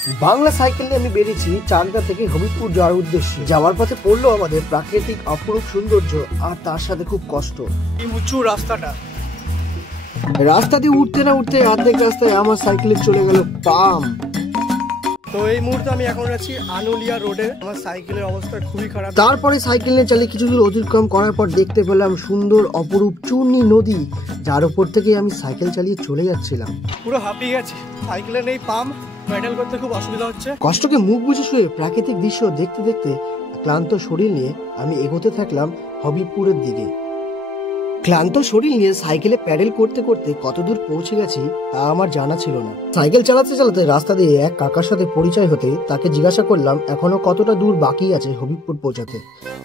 Bangla cycle নিয়ে আমি বেরিয়েছি চাকদা থেকে হবিবপুর যাওয়ার উদ্দেশ্যে। যাওয়ার পথে পড়লো আমাদের প্রাকৃতিক অপরূপ সৌন্দর্য আর তার সাথে খুব কষ্ট। এই উঁচু রাস্তা দিয়ে উঠতে না উঠতে অর্ধেক রাস্তায় আমার সাইকেলে চলে গেল পাম। তো এই মুহূর্তে আমি এখন আছি আনুলিয়া রোডে। আমার সাইকেলের অবস্থা খুবই খারাপ। তারপরে সাইকেল নিয়ে চালিয়ে কিছু দূর অতিক্রম করার পর দেখতে পেলাম সুন্দর অপরূপ চূর্ণী নদী, যার উপর থেকে আমি সাইকেল চালিয়ে চলে যাচ্ছিলাম। পুরো হাঁপিয়ে গেছি, সাইকেলে নেই পাম, প্যাডেল করতে খুব অসুবিধা হচ্ছে। কষ্টকে মুখ বুজে শুয়ে প্রাকৃতিক দৃশ্য দেখতে দেখতে ক্লান্ত শরীর নিয়ে আমি এগোতে থাকলাম হবিবপুরের দিকে। ক্লান্ত শরীর নিয়ে সাইকেলে প্যাডেল করতে করতে কত দূর পৌঁছে গেছি তা আমার জানা ছিল না। সাইকেল চালাতে চালাতে রাস্তা দিয়ে এক কাকার সাথে পরিচয় হতে তাকে জিজ্ঞাসা করলাম এখনো কতটা দূর বাকি আছে হবিবপুর পৌঁছাতে।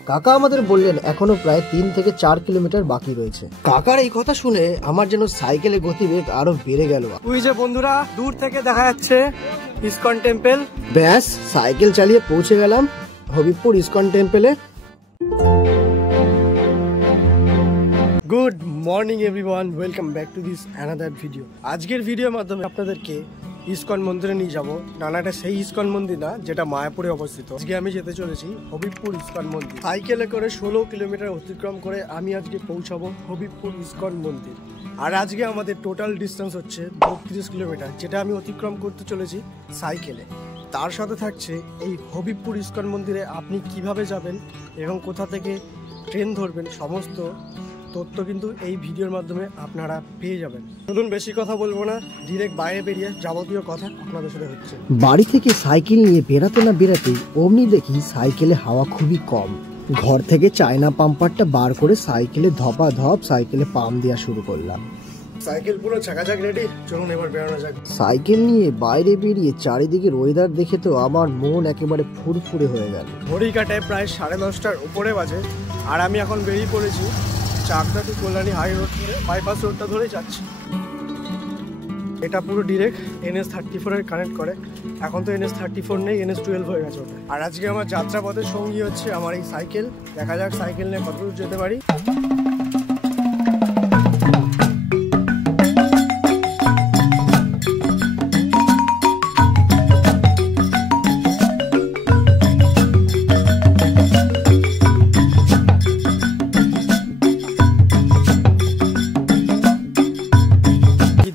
কাকা আমাদের বললেন এখনো প্রায় 3 থেকে 4 কিলোমিটার বাকি রয়েছে। কাকার এই কথা শুনে আমার যেন সাইকেলের গতিবেগ আরো বেড়ে গেল। ওই যে বন্ধুরা দূর থেকে দেখা যাচ্ছে ইসকন টেম্পল। ব্যাস সাইকেল চালিয়ে পৌঁছে গেলাম হবিবপুর ইসকন টেম্পলে। Good morning everyone, welcome back to this another video. আজকের ভিডিওর মাধ্যমে আপনাদেরকে ইসকন মন্দিরে নিয়ে যাব। নানাটা সেই ইসকন মন্দির না যেটা মায়াপুরে অবস্থিত। আজকে আমি যেতে চলেছি হবিবপুর ইসকন মন্দির। সাইকেলে করে 16 কিলোমিটার অতিক্রম করে আমি আজকে পৌঁছাবো হবিবপুর ইসকন মন্দির। আর আজকে আমাদের টোটাল ডিস্টেন্স হচ্ছে 32 কিলোমিটার, যেটা আমি অতিক্রম করতে চলেছি সাইকেলে। তার সাথে থাকছে এই হবিবপুর ইসকন মন্দিরে আপনি কিভাবে যাবেন এবং কোথা থেকে ট্রেন ধরবেন, সমস্ত তথ্য কিন্তু এই ভিডিওর মাধ্যমে আপনারা পেয়ে যাবেন। চলুন বেশি কথা বলবো না, ডিরেক্ট বাইরে বেরিয়ে যাবতীয় কথা আপনাদের সাথে হচ্ছে। বাড়ি থেকে সাইকেল নিয়ে বেরাতে না বেরাতেই অমনি দেখি সাইকেলে হাওয়া খুবই কম। ঘর থেকে চায়না পাম্পারটা বার করে সাইকেলে ধপা ধপ সাইকেলে পাম্প দেওয়া শুরু করলাম। সাইকেল পুরো চাকাচাক রেডি, চলুন এবার বেরোনো যাক। সাইকেল নিয়ে বাইরে বেরিয়ে চারিদিকের ওয়েদার দেখে তো আমার মন একেবারে ফুরফুরে হয়ে গেল। ঘড়ি কাটায় প্রায় 10:30টার উপরে বাজে, আর আমি এখন বেরিয়ে পড়েছি Chakdah to Kalyani high road ধরে, বাইপাস রোডটা ধরে যাচ্ছি। এটা পুরো ডিরেক্ট NS34 এর কানেক্ট করে। এখন তো NS34 নেই, NS12 হয়ে গেছে ওটা। আর আজকে আমার যাত্রাপথের সঙ্গী হচ্ছে আমার এই সাইকেল। দেখা যাক সাইকেল নিয়ে কত দূর যেতে পারি।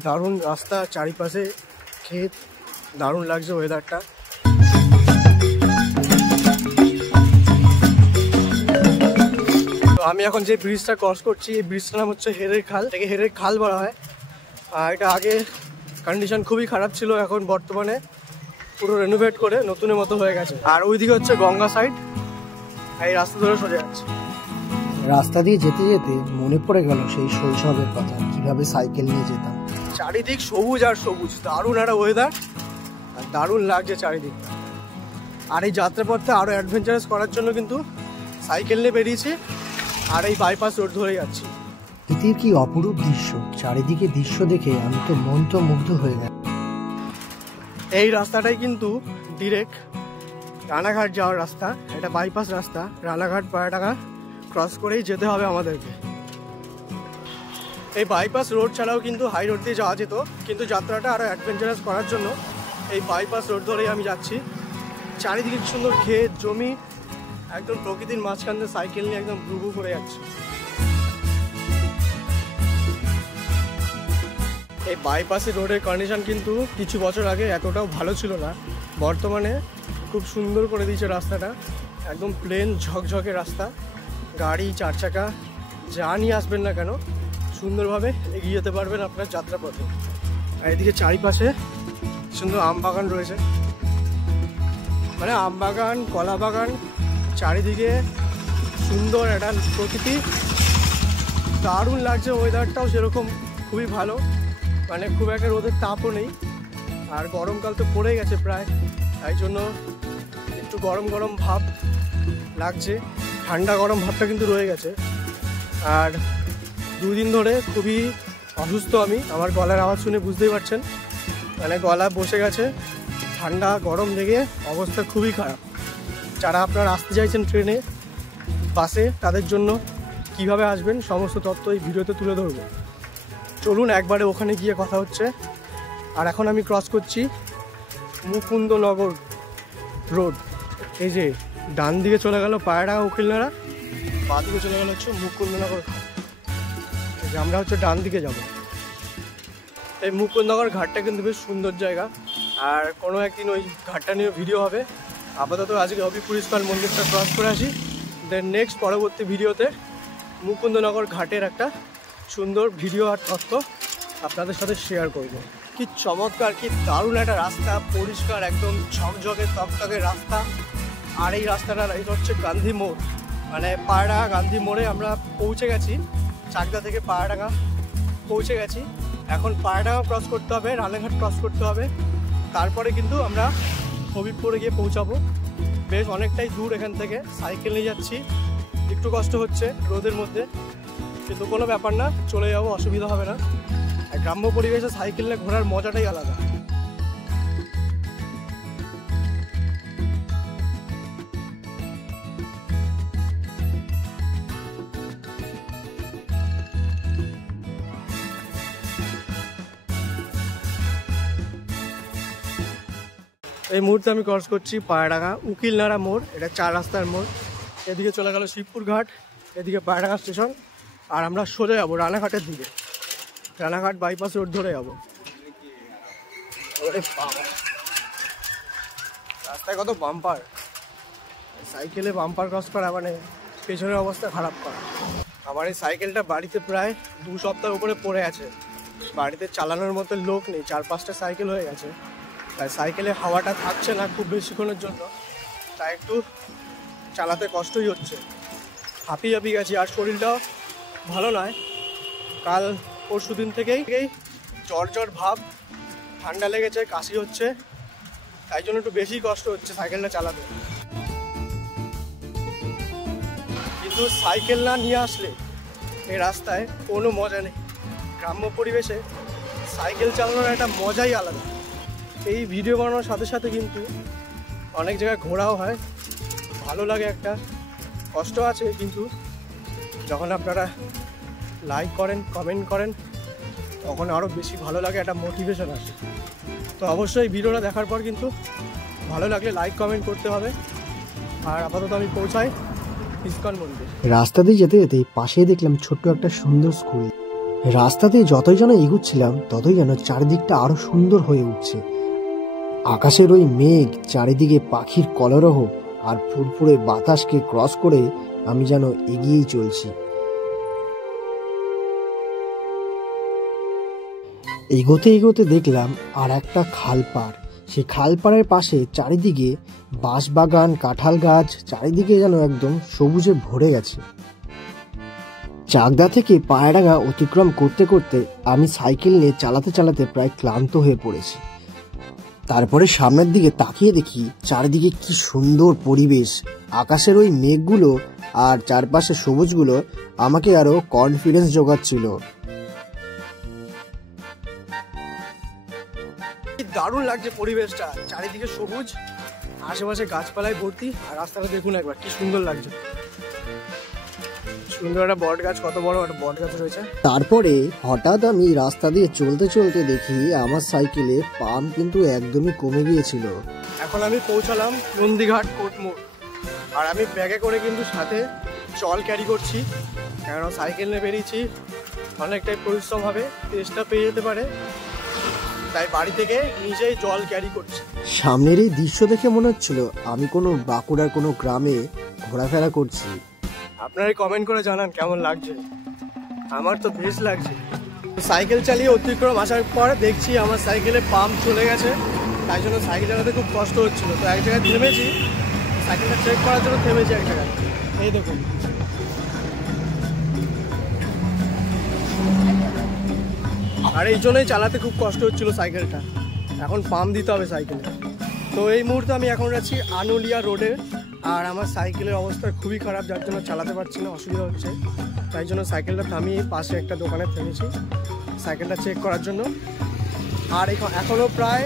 দারুণ রাস্তা, চারিপাশে ক্ষেত, দারুণ লাগছে ওয়েদারটা। তো আমি এখন যে ব্রিজটা ক্রস করছি, এই ব্রিজটার নাম হচ্ছে হেরের খাল। থেকে হেরের খাল বলা হয়। আর এটা আগে কন্ডিশন খুবই খারাপ ছিল, এখন বর্তমানে পুরো রেনোভেট করে নতুনের মতো হয়ে গেছে। আর ওইদিকে হচ্ছে গঙ্গা সাইড, এই রাস্তা ধরে সোজা যাচ্ছে। রাস্তা দিয়ে যেতে যেতে মনে পড়ে গেল সেই শৈশবের কথা, কিভাবে সাইকেল নিয়ে যেতাম। চারিদিক সবুজ আর সবুজ, দারুণ একটা ওয়েদার আর দারুণ লাগছে চারিদিকটা। আর এই যাত্রাপথটা আরও অ্যাডভেঞ্চারাস করার জন্য কিন্তু সাইকেল নিয়ে বেরিয়েছি আর এই বাইপাস রোড ধরে যাচ্ছি। এটির কি অপরূপ দৃশ্য, চারিদিকে দৃশ্য দেখে আমি তো মন্ত্রমুগ্ধ হয়ে গেল। এই রাস্তাটাই কিন্তু ডিরেক্ট রানাঘাট যাওয়ার রাস্তা। এটা বাইপাস রাস্তা, রানাঘাট পায়রাডাঙ্গা ক্রস করেই যেতে হবে আমাদেরকে। এই বাইপাস রোড ছাড়াও কিন্তু হাই রোড দিয়ে যাওয়া যেত, কিন্তু যাত্রাটা আরও অ্যাডভেঞ্চারাস করার জন্য এই বাইপাস রোড ধরেই আমি যাচ্ছি। চারিদিকে সুন্দর ক্ষেত, জমি, একদম প্রকৃতির মাঝখান দিয়ে সাইকেল নিয়ে একদম ব্রুবু করে যাচ্ছি। এই বাইপাসের রোডের কন্ডিশন কিন্তু কিছু বছর আগে এতটাও ভালো ছিল না, বর্তমানে খুব সুন্দর করে দিয়েছে রাস্তাটা। একদম প্লেন ঝকঝকে রাস্তা, গাড়ি, 4 চাকা যা নিয়ে আসবেন না কেন সুন্দরভাবে এগিয়ে যেতে পারবেন আপনার যাত্রাপথে। আর এদিকে চারিপাশে সুন্দর আম বাগান রয়েছে, মানে আম বাগান, কলা বাগান, চারিদিকে সুন্দর একটা প্রকৃতি, দারুণ লাগছে। ওয়েদারটাও সেরকম খুবই ভালো, মানে খুব একটা রোদের তাপও নেই। আর গরমকাল তো পড়ে গেছে প্রায়, তাই জন্য একটু গরম গরম ভাব লাগছে, ঠান্ডা গরম ভাবটা কিন্তু রয়ে গেছে। আর 2 দিন ধরে খুবই অসুস্থ আমি, আমার গলার আওয়াজ শুনে বুঝতেই পারছেন, মানে গলা বসে গেছে, ঠান্ডা গরম লেগে অবস্থা খুবই খারাপ। যারা আপনারা আসতে চাইছেন ট্রেনে, বাসে, তাদের জন্য কিভাবে আসবেন সমস্ত তথ্য এই ভিডিওতে তুলে ধরবো। চলুন একবারে ওখানে গিয়ে কথা হচ্ছে। আর এখন আমি ক্রস করছি মুকুন্দনগর রোড। এই যে ডান দিকে চলে গেল পায়রাডাঙ্গা উকিলনাড়া, বাঁ দিকে চলে গেল হচ্ছে মুকুন্দনগর ঘাট। আমরা হচ্ছে ডান দিকে যাব। এই মুকুন্দনগর ঘাটটা কিন্তু বেশ সুন্দর জায়গা, আর কোনো একদিন ওই ঘাটটা নিয়ে ভিডিও হবে। আপাতত আজকে হবিপুর ইস্কন মন্দিরটা ক্রস করে আসি, দেন নেক্সট পরবর্তী ভিডিওতে মুকুন্দনগর ঘাটের একটা সুন্দর ভিডিও আর তথ্য আপনাদের সাথে শেয়ার করব। কি চমৎকার, কি দারুণ একটা রাস্তা, পরিষ্কার একদম ঝকঝকে তকতকে রাস্তা। আর এই রাস্তাটা এটা হচ্ছে গান্ধী মোড়, মানে পায়রাডাঙ্গা গান্ধী মোড়ে আমরা পৌঁছে গেছি। চাকদা থেকে পায়রাডাঙ্গা পৌঁছে গেছি। এখন পায়রাডাঙ্গা ক্রস করতে হবে, রানাঘাট ক্রস করতে হবে, তারপরে কিন্তু আমরা হবিপুরে গিয়ে পৌঁছাবো। বেশ অনেকটাই দূর এখান থেকে, সাইকেল নিয়ে যাচ্ছি, একটু কষ্ট হচ্ছে রোদের মধ্যে, কিন্তু কোনো ব্যাপার না, চলে যাবো, অসুবিধা হবে না। আর গ্রাম্য পরিবেশে সাইকেল নিয়ে ঘোরার মজাটাই আলাদা। এই মুহূর্তে আমি ক্রস করছি পায়রাডাঙ্গা উকিলনাড়া মোড়। এটা 4 রাস্তার মোড়। এদিকে চলে গেল শিবপুর ঘাট, এদিকে পায়রাডাঙ্গা স্টেশন, আর আমরা সোজা যাবো রানাঘাটের দিকে। রানাঘাট বাইপাস রোড ধরে যাবো। রাস্তায় কত বাম্পার, সাইকেলে বাম্পার ক্রস করা মানে পেছনের অবস্থা খারাপ করা। আমার এই সাইকেলটা বাড়িতে প্রায় 2 সপ্তাহ উপরে পড়ে আছে, বাড়িতে চালানোর মতো লোক নেই, 4-5টা সাইকেল হয়ে গেছে। তাই সাইকেলে হাওয়াটা থাকছে না খুব বেশিক্ষণের জন্য, তাই একটু চালাতে কষ্টই হচ্ছে। হাঁপিয়ে গেছি, আর শরীরটাও ভালো নয়। কাল পরশু দিন থেকেই জ্বর ভাব, ঠান্ডা লেগেছে, কাশি হচ্ছে, তাই জন্য একটু বেশি কষ্ট হচ্ছে সাইকেলটা চালাতে। কিন্তু সাইকেল না নিয়ে আসলে এই রাস্তায় কোনো মজা নেই। গ্রাম্য পরিবেশে সাইকেল চালানোর একটা মজাই আলাদা। এই ভিডিও বানানোর সাথে সাথে কিন্তু অনেক জায়গায় ঘোরাও হয়, ভালো লাগে, একটা কষ্ট আছে, কিন্তু যখন আপনারা লাইক করেন, কমেন্ট করেন, তখন আরও বেশি ভালো লাগে, একটা মোটিভেশন আসে। তো অবশ্যই ভিডিওটা দেখার পর কিন্তু ভালো লাগলে লাইক কমেন্ট করতে হবে। আর আপাতত আমি পৌঁছাই ইস্কন মন্দির। রাস্তা দিয়ে যেতে যেতে পাশেই দেখলাম ছোট্ট একটা সুন্দর স্কুল। রাস্তা দিয়ে যতই যেন এগুচ্ছিলাম ততই যেন চারিদিকটা আরো সুন্দর হয়ে উঠছে। আকাশের ওই মেঘ, চারিদিকে পাখির কলরব আর ফুরফুরে বাতাসকে ক্রস করে আমি যেন এগিয়েই চলছি। এগোতে এগোতে দেখলাম আর একটা খাল পাড়। সেই খাল পাড়ের পাশে চারিদিকে বাঁশবাগান, কাঁঠাল গাছ, চারিদিকে যেন একদম সবুজে ভরে গেছে। চাকদা থেকে পায়রাডাঙ্গা অতিক্রম করতে করতে আমি সাইকেল নিয়ে চালাতে চালাতে প্রায় ক্লান্ত হয়ে পড়েছি। তারপরে সামনের দিকে তাকিয়ে দেখি চারিদিকে কি সুন্দর পরিবেশ, আকাশের ওই মেঘগুলো আর চারপাশে সবুজগুলো আমাকে আরো কনফিডেন্স জোগাচ্ছিল। দারুণ লাগছে পরিবেশটা, চারিদিকে সবুজ, আশেপাশে গাছপালায় ভর্তি, আর রাস্তাটা দেখুন একবার কি সুন্দর লাগছে। সুন্দর একটা বট গাছ, কত বড় একটা বট গাছ রয়েছে। তারপরে হঠাৎ আমি রাস্তা দিয়ে চলতে চলতে দেখি আমার সাইকেলে পাম্প কিন্তু একদমই কমে গিয়েছিল। এখন আমি পৌঁছালাম নন্দীঘাট কোর্ট মোড়, আর আমি ব্যাগে করে কিন্তু সাথে জল ক্যারি করছি, কেন সাইকেল নিয়ে বেরিয়েছি, অনেকটাই পরিশ্রম হবে, তেষ্টা পেয়ে যেতে পারে, তাই বাড়ি থেকে নিজেই জল ক্যারি করছি। সামনের এই দৃশ্য দেখে মনে হচ্ছিল আমি কোনো বাঁকুড়ার কোনো গ্রামে ঘোরাফেরা করছি। আপনারা কমেন্ট করে জানান কেমন লাগছে, আমার তো বেশ লাগছে। সাইকেল চালিয়ে অতিক্রম আসার পর দেখছি আমার সাইকেলে পাম্প চলে গেছে, তাই জন্য সাইকেল চালাতে খুব কষ্ট হচ্ছিল। তো এক জায়গায় থেমেছি, সাইকেলটা চেক করার জন্য থেমেছি এক জায়গায়। এই দেখুন, আর এই জন্যই চালাতে খুব কষ্ট হচ্ছিল সাইকেলটা। এখন পাম্প দিতে হবে সাইকেলে। তো এই মুহূর্তে আমি এখন আছি আনুলিয়া রোডে, আর আমার সাইকেলের অবস্থা খুবই খারাপ, যার জন্য চালাতে পারছি না, অসুবিধা হচ্ছে। তাই জন্য সাইকেলটা থামিয়ে পাশে একটা দোকানে থেমেছি সাইকেলটা চেক করার জন্য। আর এখনও প্রায়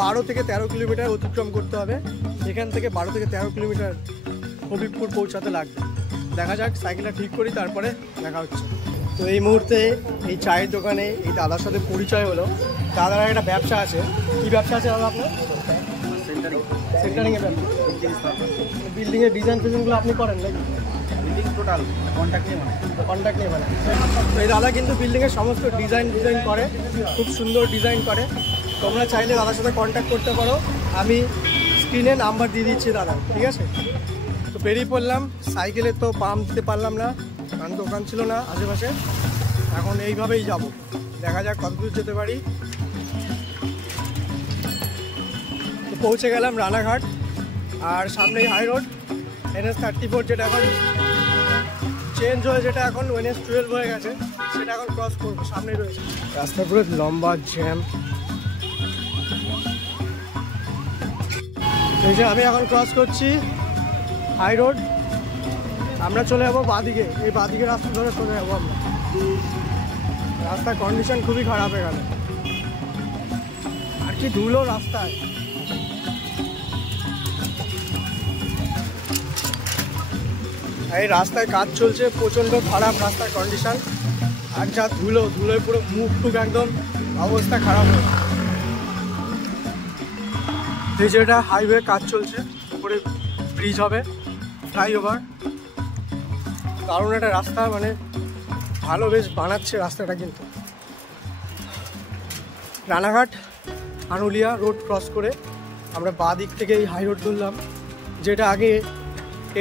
12 থেকে 13 কিলোমিটার অতিক্রম করতে হবে। এখান থেকে 12 থেকে 13 কিলোমিটার হবিপুর পৌঁছাতে লাগবে। দেখা যাক, সাইকেলটা ঠিক করি, তারপরে দেখা হচ্ছে। তো এই মুহূর্তে এই চায়ের দোকানে এই দাদার সাথে পরিচয় হলো। দাদার একটা ব্যবসা আছে। কী ব্যবসা আছে দাদা আপনার? সেন্টারিং এর বিল্ডিং এর ডিজাইন ফিজাইনগুলো আপনি করেন নাকি? বিল্ডিং টোটাল কন্ট্যাক্ট নিয়ে মানে এই দাদা কিন্তু বিল্ডিংয়ের সমস্ত ডিজাইন করে, খুব সুন্দর ডিজাইন করে। তোমরা চাইলে দাদার সাথে কন্ট্যাক্ট করতে পারো, আমি স্ক্রিনে নাম্বার দিয়ে দিচ্ছি দাদা, ঠিক আছে? তো বেরিয়ে পড়লাম, সাইকেলে তো পাম্প দিতে পারলাম না কারণ দোকান ছিল না আশেপাশে। এখন এইভাবেই যাব, দেখা যাক কত দূর যেতে পারি। তো পৌঁছে গেলাম রানাঘাট, আর সামনেই হাই রোড NH34, যেটা এখন চেঞ্জ হয়ে, যেটা এখন NH12 হয়ে গেছে, সেটা এখন ক্রস করবো, সামনেই রয়েছে। রাস্তা পুরো লম্বা জ্যাম। এই যে আমি এখন ক্রস করছি হাই রোড, আমরা চলে যাবো বাঁদিকে, এই বাঁদিকে রাস্তা ধরে চলে যাবো আমরা। রাস্তার কন্ডিশন খুবই খারাপ হয়ে গেল, আর কি ধুলো রাস্তায়। এই রাস্তায় কাজ চলছে, প্রচণ্ড খারাপ রাস্তার কন্ডিশন, আর যা ধুলোয় পুরো মুখ টুক একদম অবস্থা খারাপ হয়ে। এই যেটা হাইওয়ে কাজ চলছে, উপরে ব্রিজ হবে, ফ্লাইওভার, কারণ একটা রাস্তা মানে ভালো বেশ বানাচ্ছে রাস্তাটা। কিন্তু রানাঘাট আনুলিয়া রোড ক্রস করে আমরা বাঁ দিক থেকে এই হাই রোড ধরলাম, যেটা আগে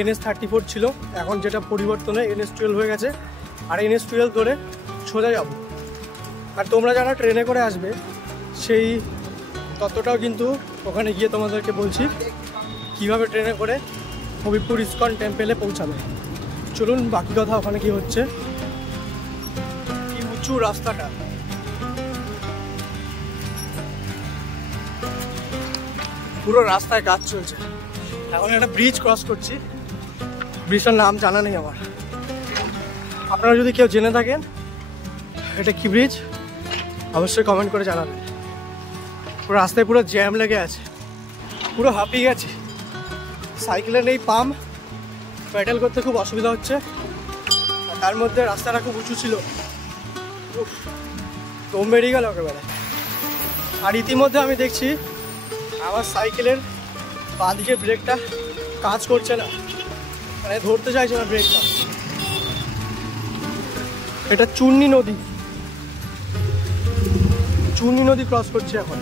NH34 ছিল, এখন যেটা পরিবর্তন হয়ে NH12 হয়ে গেছে। আর NH12 ধরে সোজা যাব। আর তোমরা যারা ট্রেনে করে আসবে সেই ততটাও কিন্তু ওখানে গিয়ে তোমাদেরকে বলছি কীভাবে ট্রেনে করে হবিবপুর ইসকন টেম্পেলে পৌঁছাবে। চলুন বাকি কথা ওখানে কি হচ্ছে। কি উঁচু রাস্তাটা, পুরো রাস্তায় কাজ চলছে। এখন একটা ব্রিজ ক্রস করছি, ব্রিজটার নাম জানা নেই আমার, আপনারা যদি কেউ জেনে থাকেন এটা কি ব্রিজ অবশ্যই কমেন্ট করে জানাবেন। পুরো রাস্তায় পুরো জ্যাম লেগে আছে, পুরো হাঁপিয়ে গেছে। সাইকেলে নেই পাম্প, প্যাডেল করতে খুব অসুবিধা হচ্ছে, আর তার মধ্যে রাস্তাটা খুব উঁচু ছিল, দম বেরিয়ে গেল একেবারে। আর ইতিমধ্যে আমি দেখছি আমার সাইকেলের বাঁ দিকে ব্রেকটা কাজ করছে না, মানে ধরতে চাইছে না ব্রেকটা। এটা চূর্ণী নদী ক্রস করছে এখন।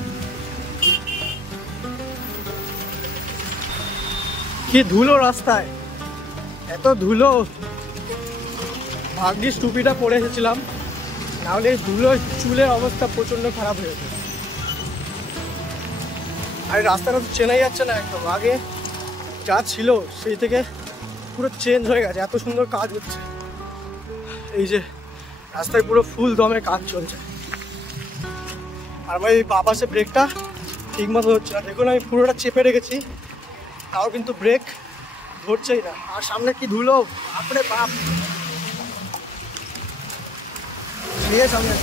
কি ধুলো রাস্তায়, এত ধুলো, ভাগ্যিস টুপিটা পরে এসেছিলাম, নাহলে এই ধুলো চুলের অবস্থা প্রচণ্ড খারাপ হয়ে যেত। আর রাস্তাটা তো চেনাই যাচ্ছে না একদম, আগে যা ছিল সেই থেকে পুরো চেঞ্জ হয়ে গেছে, এত সুন্দর কাজ হচ্ছে। এই যে রাস্তায় পুরো ফুল দমে কাজ চলছে, আর ভাই বাপাসে ব্রেকটা ঠিক মতো হচ্ছে না। দেখুন আমি পুরোটা চেপে রেখেছি, তাও কিন্তু ব্রেক ধরছেই না। আর সামনে কি ধুলো, বাপরে বাপ, সামনে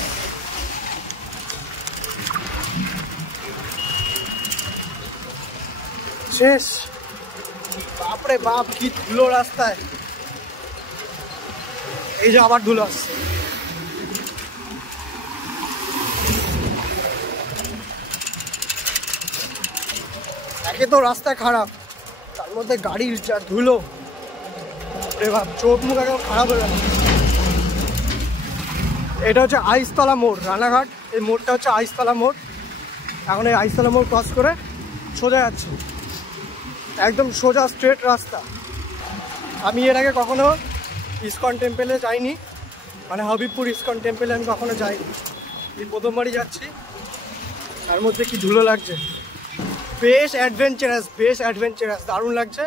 শেষ, বাপরে বাপ কি ধুলো রাস্তায়। এই যে আবার ধুলো আসছে, একে তো রাস্তা খারাপ, তার মধ্যে গাড়ির যা ধুলো, বাপরে বাপ, চোখ মুখ একদম খারাপ হয়ে গেল। এটা হচ্ছে আইসতলা মোড়, রানাঘাট এই মোড়টা হচ্ছে আইসতলা মোড়। এখন এই আইসতলা মোড় ক্রস করে সোজা যাচ্ছে, একদম সোজা স্ট্রেট রাস্তা। আমি এর আগে কখনো ইসকন টেম্পেলে যাইনি, মানে হবিবপুর ইসকন টেম্পেলে আমি কখনো যাইনি, এই প্রথমবারই যাচ্ছি। তার মধ্যে কি ধুলো লাগছে, বেশ অ্যাডভেঞ্চারাস, দারুণ লাগছে।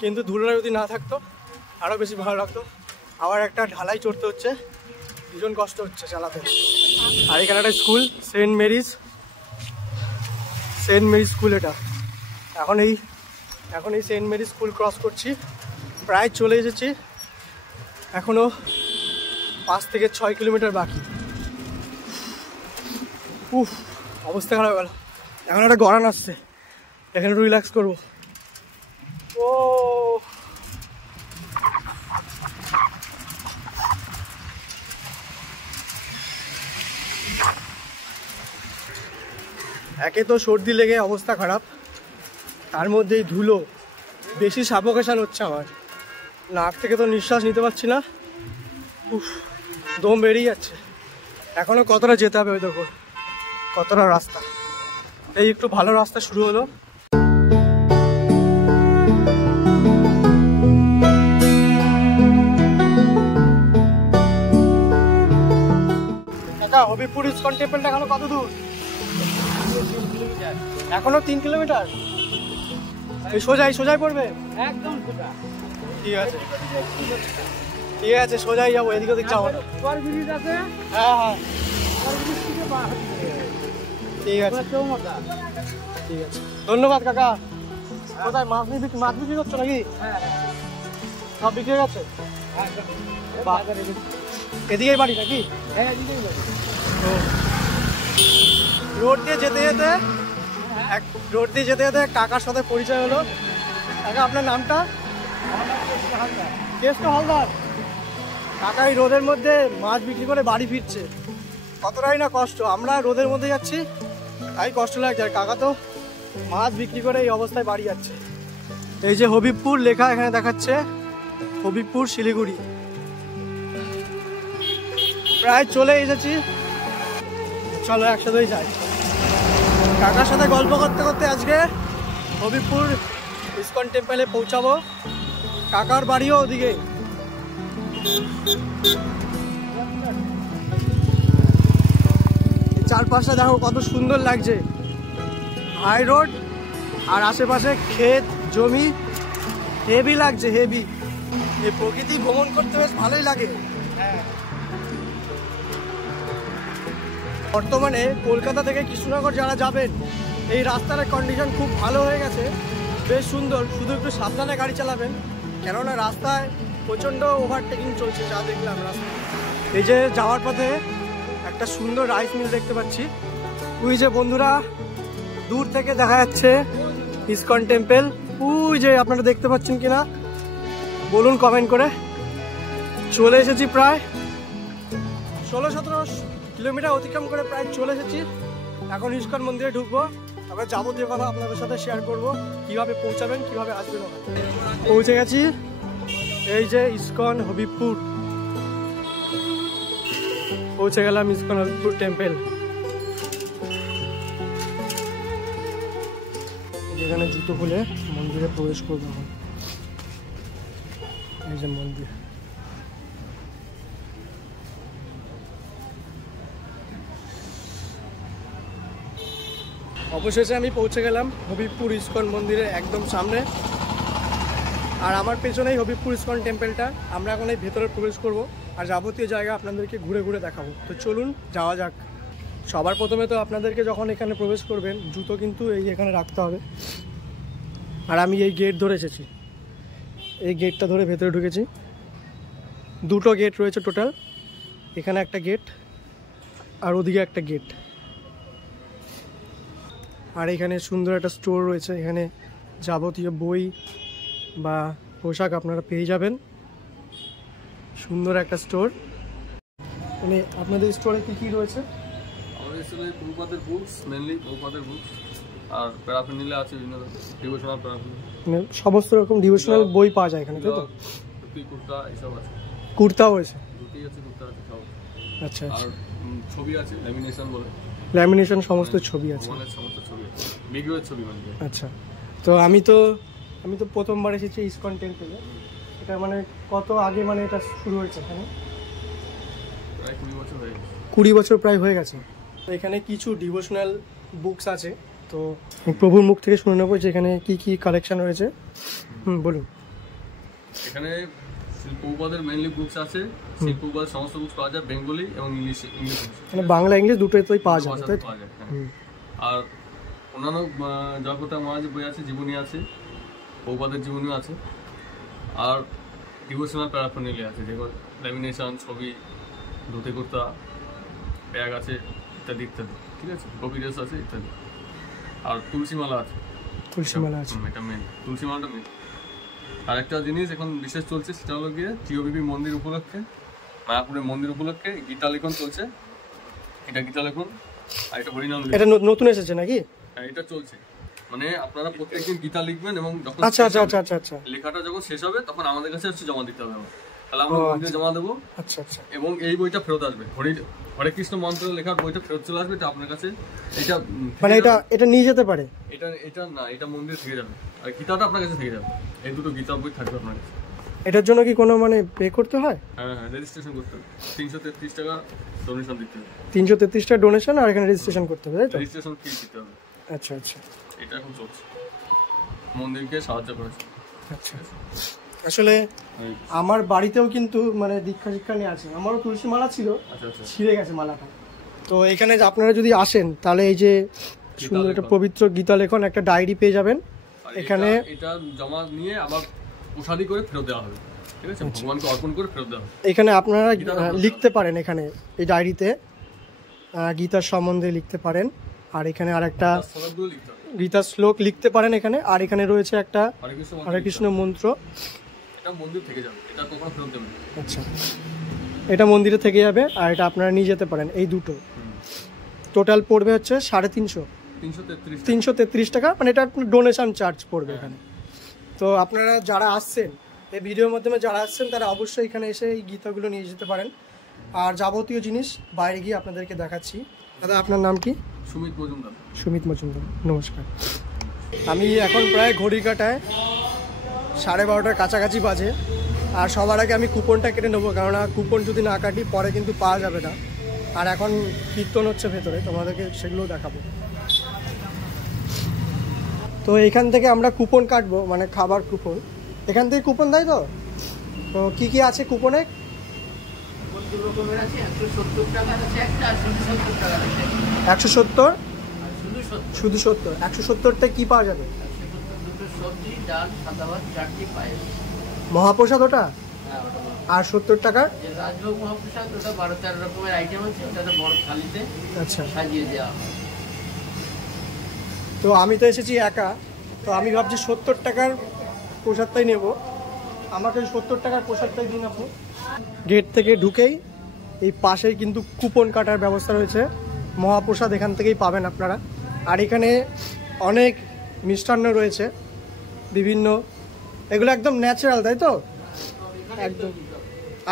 কিন্তু ধুলোটা যদি না থাকতো আরও বেশি ভালো লাগতো। আবার একটা ঢালাই চড়তে হচ্ছে, ভীষণ কষ্ট হচ্ছে চালাতে। আর এখানে একটা স্কুল, সেন্ট মেরিজ স্কুল। এটা এখন এই সেন্ট মেরিজ স্কুল ক্রস করছি, প্রায় চলে এসেছি, এখনও 5 থেকে 6 কিলোমিটার বাকি। অবস্থা খারাপ গেল। এখন একটা গড়ান আসছে, এখানে রিল্যাক্স করবো। ও একে তো সর্দি লেগে অবস্থা খারাপ, তার মধ্যেই ধুলো, বেশি সাফোকেশন হচ্ছে আমার, নাক থেকে তো নিঃশ্বাস নিতে পারছি না, উফ দম বেরিয়ে যাচ্ছে। এখনো কতটা যেতে হবে, ওই দেখো কতটা রাস্তা। এই একটু ভালো রাস্তা শুরু হলো। হবিবপুর ইসকন টেম্পলটা এখনো কত দূর? এখনো 3 কিলোমিটার। এই সোজাই পড়বে একদম সোজা। ঠিক আছে ঠিক আছে, সোজাই যাবো, এদিকে ওদিক যাবো। হ্যাঁ হ্যাঁ ঠিক আছে ঠিক আছে, ধন্যবাদ কাকা। কোথায় মাছ বিক্রি করছো নাকি? সব বিক্রি হয়ে গেছে? এদিকেই বাড়ি নাকি? রোড দিয়ে যেতে যেতে কাকার সাথে পরিচয় হলো। কাকা আপনার নামটা? কেষ্ট হালদার। কাকা এই রোদের মধ্যে মাছ বিক্রি করে বাড়ি ফিরছে, কতটাই না কষ্ট। আমরা রোদের মধ্যে যাচ্ছি তাই কষ্ট লাগছে, আর কাকা তো মাছ বিক্রি করে এই অবস্থায় বাড়ি যাচ্ছে। এই যে হবিবপুর লেখা এখানে দেখাচ্ছে, হবিবপুর শিলিগুড়ি। প্রায় চলে এসেছি, চলো একসাথেই যাই। কাকার সাথে গল্প করতে করতে আজকে হবিবপুর ইসকন টেম্পলে পৌঁছাবো। কাকার বাড়িও ওদিকে। চারপাশটা দেখো কত সুন্দর লাগছে, হাই রোড আর আশেপাশে ক্ষেত জমি, হেভি লাগছে হেভি। এই প্রকৃতি ভ্রমণ করতে বেশ ভালোই লাগে। বর্তমানে কলকাতা থেকে কৃষ্ণনগর যারা যাবেন, এই রাস্তার কন্ডিশন খুব ভালো হয়ে গেছে, বেশ সুন্দর। শুধু একটু সাবধানে গাড়ি চালাবেন, কেননা রাস্তায় প্রচণ্ড ওভারটেকিং চলছে যা দেখলাম রাস্তায়। এই যে যাওয়ার পথে একটা সুন্দর রাইস মিল দেখতে পাচ্ছি। ওই যে বন্ধুরা দূর থেকে দেখা যাচ্ছে ইসকন টেম্পল, ওই যে আপনারা দেখতে পাচ্ছেন কিনা বলুন কমেন্ট করে। চলে এসেছি প্রায় 16-17 কিলোমিটার অতিক্রম করে প্রায় চলে এসেছি। এখন ইসকন মন্দিরে ঢুকবো, তারপরে যাবতীয় কথা আপনাদের সাথে শেয়ার করব, কিভাবে পৌঁছাবেন কিভাবে আসবেন। পৌঁছে গেছি, এই যে ইসকন হবিবপুর পৌঁছে গেলাম, ইসকন হবিবপুর টেম্পল। এখানে জুতো খুলে মন্দিরে প্রবেশ করবো। এই যে মন্দির, অবশেষে আমি পৌঁছে গেলাম হবিবপুর ইসকন মন্দিরের একদম সামনে। আর আমার পেছনেই হবিবপুর ইসকন টেম্পলটা। আমরা এখন এই ভেতরে প্রবেশ করব আর যাবতীয় জায়গা আপনাদেরকে ঘুরে ঘুরে দেখাবো। তো চলুন যাওয়া যাক। সবার প্রথমে তো আপনাদেরকে যখন এখানে প্রবেশ করবেন জুতো কিন্তু এই এখানে রাখতে হবে। আর আমি এই গেট ধরে এসেছি, এই গেটটা ধরে ভেতরে ঢুকেছি। দুটো গেট রয়েছে টোটাল, এখানে একটা গেট আর ওদিকে একটা গেট। আর এখানে সুন্দর একটা স্টোর রয়েছে, এখানে যাবতীয় বই বা পোশাক আপনারা পেয়ে যাবেন। সুন্দর একটা স্টোর। মানে আপনাদের স্টোরে কি কি রয়েছে? আমাদের স্টোরে প্রভুপাদের বুকস, মেনলি প্রভুপাদের বুকস, আর প্যারাফিনিলে আছে বিভিন্ন ডিভোশনাল প্যারাফিনিল, মানে সমস্ত রকম ডিভোশনাল বই পাওয়া যায় এখানে, তাই তো? ধুতি কুর্তা এইসব আছে। কুর্তাও আছে? ধুতি আছে, কুর্তা আছে, সব। আচ্ছা আচ্ছা। আর ছবি আছে, ল্যামিনেশন বলে, ল্যামিনেশন সমস্ত ছবি আছে, সমস্ত ছবি আছে, বিগ্রহের ছবি মানে। আচ্ছা। তো আমি তো প্রথমবার এসেছি ইসকন টেম্পলে। এটা মানে কত আগে মানে এটা শুরু হয়েছে এখানে? প্রায় 20 বছর হয়ে গেছে। 20 বছর প্রায় হয়ে গেছে। তো এখানে কিছু ডিভোশনাল বুকস আছে, তো প্রভুর মুখ থেকে শুনে নেবো যে এখানে কি কি কালেকশন রয়েছে। বলুন। এখানে প্রভুপাদের মেনলি বুকস আছে, প্রভুপাদের সমস্ত বুকস পাওয়া যায়, বেঙ্গলি এবং ইংলিশ। মানে বাংলা ইংলিশ দুটোই পাওয়া যায়, তাই তো? আর অন্যান্য জগতা মহারাজের বই আছে, জীবনী আছে, প্রভুপাদের জীবনীও আছে। আর ডিভোশনাল প্যারাফিনিলে আছে, যেমন ল্যামিনেশন, ছবি, ধুতি কুর্তা, ব্যাগ আছে, ইত্যাদি ইত্যাদি। ঠিক আছে, কপিডেস আছে ইত্যাদি। আর তুলসীমালা আছে। তুলসীমালা আছে, এটা মেন, তুলসীমালাটা মেন। আর একটা জিনিস এখন বিশেষ চলছে, সেটা হলো গিয়ে টিওবিপি মন্দির উপলক্ষে, মায়াপুরের মন্দির উপলক্ষে গীতা লেখন চলছে। এটা গীতা লেখন, আর এটা হরিনাম। এটা নতুন এসেছে নাকি? হ্যাঁ, এটা চলছে। মানে আপনারা প্রত্যেকদিন গীতা লিখবেন এবং যখন আচ্ছা আচ্ছা আচ্ছা আচ্ছা আচ্ছা লেখাটা যখন শেষ হবে তখন আমাদের কাছে হচ্ছে জমা দিতে হবে আমার। তাহলে আমরা মন্দিরে জমা দেবো আচ্ছা আচ্ছা এবং এই বইটা ফেরত আসবে। হরে কৃষ্ণ মন্ত্র লেখার বইটা ফেরত চলে আসবে, এটা আপনার কাছে। এটা মানে এটা নিয়ে যেতে পারে? এটা না, এটা মন্দিরে থেকে যাবে, আর গীতাটা আপনার কাছে থেকে যাবে। এই দুটো গীতা বই থাকবে আপনার কাছে। এটার জন্য কি কোনো মানে পে করতে হয়? হ্যাঁ হ্যাঁ, রেজিস্ট্রেশন করতে হবে, 333 টাকা ডোনেশন দিতে হবে। 333 টাকা ডোনেশন, আর এখানে রেজিস্ট্রেশন করতে হবে, তাই তো? রেজিস্ট্রেশন ফি দিতে হবে। আচ্ছা আচ্ছা, এটা এখন চলছে, মন্দিরকে সাহায্য করেছে। আচ্ছা, আসলে আমার বাড়িতেও কিন্তু মানে দীক্ষা শিক্ষা নিয়ে আছে, আমারও তুলসী মালা ছিল, আচ্ছা আচ্ছা, ছিঁড়ে গেছে মালাটা। তো এখানে আপনারা যদি আসেন তাহলে এই যে সুন্দর একটা পবিত্র গীতা লেখন একটা ডায়েরি পেয়ে যাবেন। এখানে এটা জমা নিয়ে আবার প্রসাদী করে ফেরত দেওয়া হবে, ঠিক আছে? ভগবানকে অর্পণ করে ফেরত দেওয়া হবে। এখানে আপনারা লিখতে পারেন, এখানে এই ডায়েরিতে গীতার সম্বন্ধে লিখতে পারেন, আর এখানে আর একটা গীতার শ্লোক লিখতে পারেন এখানে। আর এখানে রয়েছে একটা হরে কৃষ্ণ মন্ত্র, এটা মন্দির থেকে যাবে, এটা কখনো ফেরত দেবে না। আচ্ছা, এটা মন্দিরে থেকে যাবে, আর এটা আপনারা নিয়ে যেতে পারেন। এই দুটো টোটাল পড়বে হচ্ছে 333 টাকা, মানে এটা আপনার ডোনেশন চার্জ পড়বে এখানে। তো আপনারা যারা আসছেন এই ভিডিওর মাধ্যমে যারা আসছেন তারা অবশ্যই এখানে এসে এই গীতাগুলো নিয়ে যেতে পারেন। আর যাবতীয় জিনিস বাইরে গিয়ে আপনাদেরকে দেখাচ্ছি। দাদা, আপনার নাম কি? সুমিত মজুমদার। সুমিত মজুমদার, নমস্কার। আমি এখন প্রায় ঘড়ি কাটায় 12:30টার কাছাকাছি বাজে, আর সবার আগে আমি কুপনটা কেটে নেবো, কেননা কুপন যদি না কাটি পরে কিন্তু পাওয়া যাবে না। আর এখন কীর্তন হচ্ছে ভেতরে, তোমাদেরকে সেগুলো দেখাবো। তো এখান থেকে আমরা কুপন কাটবো, মানে খাবার কুপন। এখান থেকে কুপন দেয় তো? তো কী কী আছে কুপনে? 170, শুধু 70। 170টা কি পাওয়া যাবে? মহাপ্রসাদ ওটা? আর 70 টাকার রাজভোগ মহাপ্রসাদ ওটা 12-13 রকমের আইটেম আছে, ওটাতে বড় থালিতে আচ্ছা সাজিয়ে দেওয়া হয়। তো আমি তো এসেছি একা, তো আমি ভাবছি 70 টাকার প্রসাদটাই নেব। আমাকে 70 টাকার প্রসাদটাই দিন আপনি। গেট থেকে ঢুকেই এই পাশেই কিন্তু কুপন কাটার ব্যবস্থা রয়েছে, মহাপ্রসাদ এখান থেকেই পাবেন আপনারা। আর এখানে অনেক মিষ্টান্ন রয়েছে বিভিন্ন, এগুলো একদম ন্যাচারাল, তাই তো? একদম।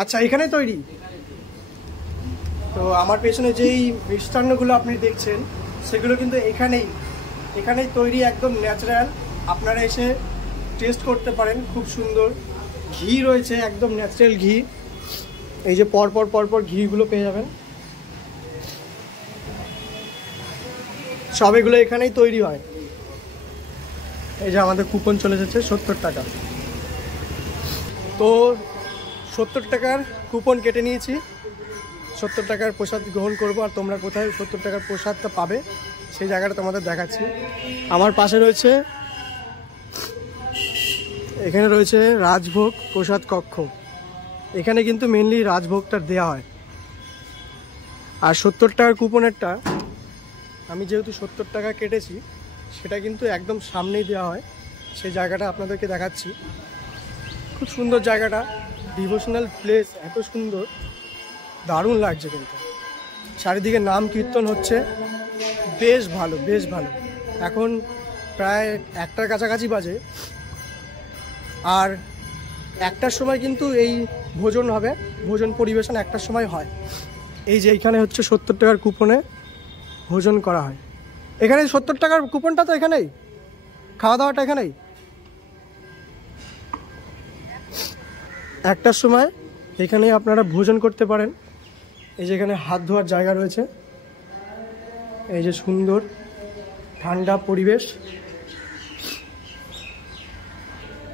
আচ্ছা, এখানেই তৈরি? তো আমার পেছনে যেই মিষ্টান্নগুলো আপনি দেখছেন সেগুলো কিন্তু এখানেই তৈরি, একদম ন্যাচারাল। আপনারা এসে টেস্ট করতে পারেন, খুব সুন্দর। ঘি রয়েছে, একদম ন্যাচারাল ঘি। এই যে পরপর ঘিগুলো পেয়ে যাবেন, সব এগুলো এখানেই তৈরি হয়। এই যে আমাদের কুপন চলে যাচ্ছে 70 টাকা। তো 70 টাকার কুপন কেটে নিয়েছি, 70 টাকার প্রসাদ গ্রহণ করব। আর তোমরা কোথায় 70 টাকার প্রসাদটা পাবে সেই জায়গাটা তোমাদের দেখাচ্ছি। আমার পাশে রয়েছে, এখানে রয়েছে রাজভোগ প্রসাদ কক্ষ। এখানে কিন্তু মেনলি রাজভোগটা দেওয়া হয়। আর 70 টাকার কুপনেরটা আমি যেহেতু 70 টাকা কেটেছি, সেটা কিন্তু একদম সামনেই দেওয়া হয়, সেই জায়গাটা আপনাদেরকে দেখাচ্ছি। খুব সুন্দর জায়গাটা, ডিভোশনাল প্লেস, এত সুন্দর, দারুণ লাগছে। কিন্তু চারিদিকে নাম কীর্তন হচ্ছে, বেশ ভালো, বেশ ভালো। এখন প্রায় 1টার কাছাকাছি বাজে, আর 1টার সময় কিন্তু এই ভোজন হবে, ভোজন পরিবেশন 1টার সময় হয়। এই যে এইখানে হচ্ছে 70 টাকার কুপনে ভোজন করা হয়। এখানে 70 টাকার কুপনটা তো এখানেই, খাওয়া দাওয়াটা এখানেই। 1টার সময় এখানে আপনারা ভোজন করতে পারেন। এই যে এখানে হাত ধোয়ার জায়গা রয়েছে, এই যে সুন্দর ঠান্ডা পরিবেশ।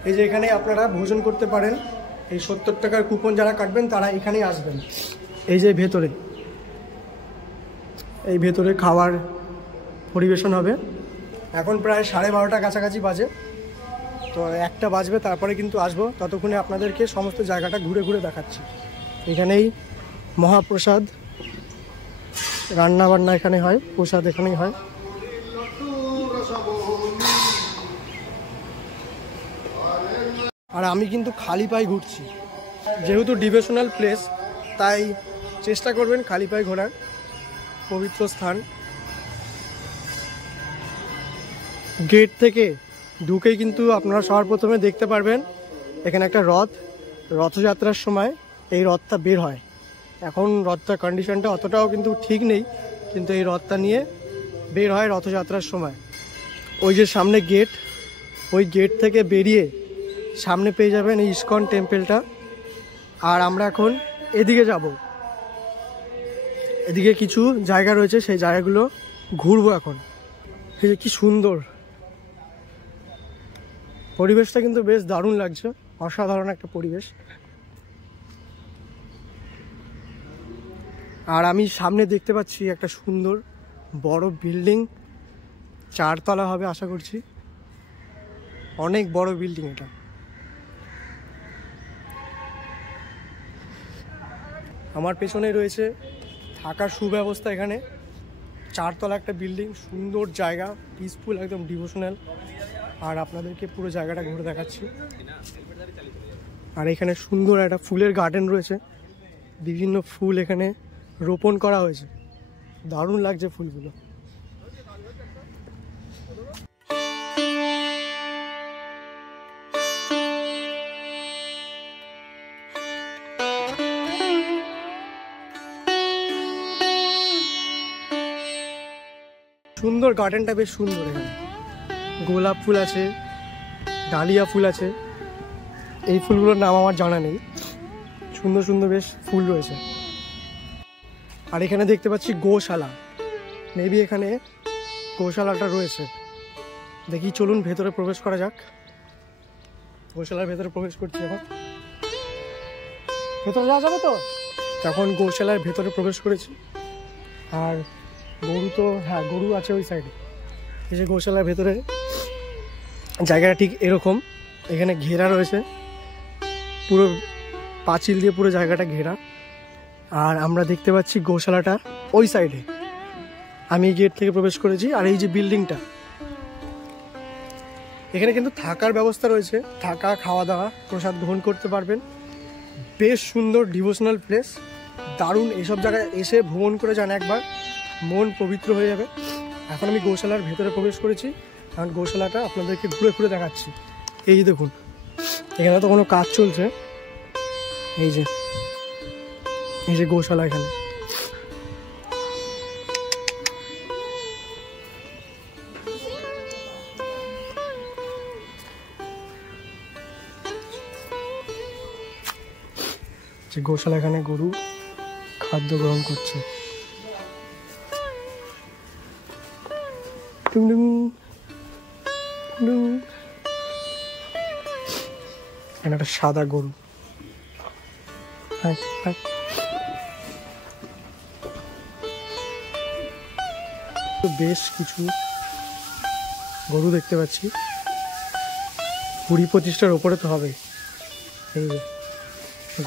এই যে এখানে আপনারা ভোজন করতে পারেন। এই 70 টাকার কুপন যারা কাটবেন তারা এখানেই আসবেন। এই যে ভেতরে, এই ভেতরে খাবার পরিবেশন হবে। এখন প্রায় 12:30 কাছাকাছি বাজে, তো 1টা বাজবে, তারপরে কিন্তু আসবো। ততক্ষণে আপনাদেরকে সমস্ত জায়গাটা ঘুরে ঘুরে দেখাচ্ছি। এখানেই মহাপ্রসাদ, রান্না বান্না এখানে হয়, প্রসাদ এখানেই হয়। আর আমি কিন্তু খালি পায়ে ঘুরছি, যেহেতু ডিভোশনাল প্লেস, তাই চেষ্টা করবেন খালি পায়ে ঘোরার, পবিত্র স্থান। গেট থেকে ঢুকেই কিন্তু আপনারা সবার প্রথমে দেখতে পারবেন এখানে একটা রথযাত্রার সময় এই রথটা বের হয়। এখন রথটার কন্ডিশনটা অতটাও কিন্তু ঠিক নেই, কিন্তু এই রথটা নিয়ে বের হয় রথযাত্রার সময়। ওই যে সামনে গেট, ওই গেট থেকে বেরিয়ে সামনে পেয়ে যাবেন এই ইসকন টেম্পলটা। আর আমরা এখন এদিকে যাব, এদিকে কিছু জায়গা রয়েছে, সেই জায়গাগুলো ঘুরবো এখন। এই যে কি সুন্দর পরিবেশটা, কিন্তু বেশ দারুণ লাগছে, অসাধারণ একটা পরিবেশ। আর আমি সামনে দেখতে পাচ্ছি একটা সুন্দর বড় বিল্ডিং, 4 তলা হবে আশা করছি, অনেক বড় বিল্ডিং এটা। আমার পেছনে রয়েছে থাকার সুব্যবস্থা, এখানে 4 তলা একটা বিল্ডিং, সুন্দর জায়গা, পিসফুল, একদম ডিভোশনাল। আর আপনাদেরকে পুরো জায়গাটা ঘুরে দেখাচ্ছি। আর এখানে সুন্দর একটা ফুলের গার্ডেন রয়েছে, বিভিন্ন ফুল এখানে রোপণ করা হয়েছে, দারুণ লাগছে ফুলগুলো। সুন্দর গার্ডেনটা, বেশ সুন্দর। এখানে গোলাপ ফুল আছে, ডালিয়া ফুল আছে, এই ফুলগুলোর নাম আমার জানা নেই, সুন্দর সুন্দর বেশ ফুল রয়েছে। আর এখানে দেখতে পাচ্ছি গোশালা, মেবি এখানে গোশালাটা রয়েছে। দেখি চলুন ভেতরে প্রবেশ করা যাক। গোশালার ভেতরে প্রবেশ করছি এখন। ভেতরে যাওয়া যাবে তো? তখন গোশালার ভেতরে প্রবেশ করেছি। আর গরু তো, হ্যাঁ গরু আছে ওই সাইডে। এই যে গোশালার ভেতরে জায়গাটা ঠিক এরকম, এখানে ঘেরা রয়েছে, পুরো পাঁচিল দিয়ে পুরো জায়গাটা ঘেরা। আর আমরা দেখতে পাচ্ছি গোশালাটা ওই সাইডে, আমি গেট থেকে প্রবেশ করেছি। আর এই যে বিল্ডিংটা, এখানে কিন্তু থাকার ব্যবস্থা রয়েছে, থাকা, খাওয়া দাওয়া, প্রসাদ গ্রহণ করতে পারবেন। বেশ সুন্দর ডিভোশনাল প্লেস, দারুণ। এইসব জায়গায় এসে ভ্রমণ করে যান একবার, মন পবিত্র হয়ে যাবে। এখন আমি গোশালার ভেতরে প্রবেশ করেছি, কারণ গোশালাটা আপনাদেরকে ঘুরে ঘুরে দেখাচ্ছি। এই দেখুন, এখানে তো কোনো কাজ চলছে। এই যে গোশালা, এখানে গোশালা, এখানে গরু খাদ্য গ্রহণ করছে। একটা সাদা গরু, বেশ কিছু গরু দেখতে পাচ্ছি, 20-25টার ওপরে তো হবে। এই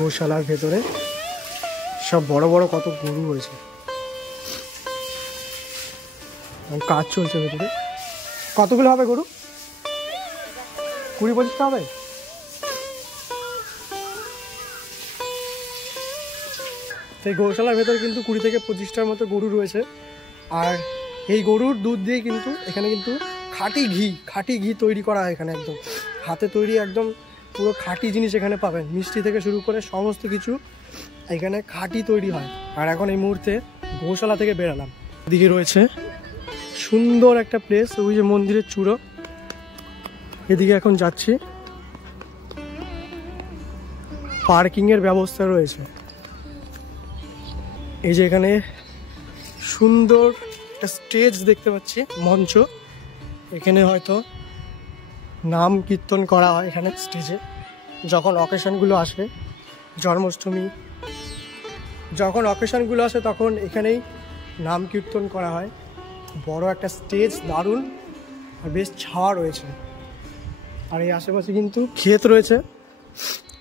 গোশালার ভেতরে সব বড় বড় কত গরু রয়েছে, কাজ চলছে ভেতরে। কতগুলো হবে গরু? 20-25টা হবে। সেই গৌশালার ভেতরে কিন্তু 20 থেকে 25টার মতো গরু রয়েছে। আর এই গরুর দুধ দিয়ে কিন্তু এখানে কিন্তু খাঁটি ঘি তৈরি করা হয়। এখানে একদম হাতে তৈরি, একদম পুরো খাঁটি জিনিস এখানে পাবেন, মিষ্টি থেকে শুরু করে সমস্ত কিছু এখানে খাঁটি তৈরি হয়। আর এখন এই মুহূর্তে গৌশালা থেকে বেরালাম, এদিকে রয়েছে সুন্দর একটা প্লেস, ওই যে মন্দিরের চূড়ো, এদিকে এখন যাচ্ছি। পার্কিংয়ের ব্যবস্থা রয়েছে। এই যে এখানে সুন্দর একটা স্টেজ দেখতে পাচ্ছি, মঞ্চ, এখানে হয়তো নাম কীর্তন করা হয় এখানে স্টেজে, যখন অকেশনগুলো আসে, জন্মাষ্টমী, যখন অকেশনগুলো আসে তখন এখানেই নাম কীর্তন করা হয়। বড় একটা স্টেজ, দারুণ, আর বেশ ছাওয়া রয়েছে। আর এই আশেপাশে কিন্তু ক্ষেত রয়েছে,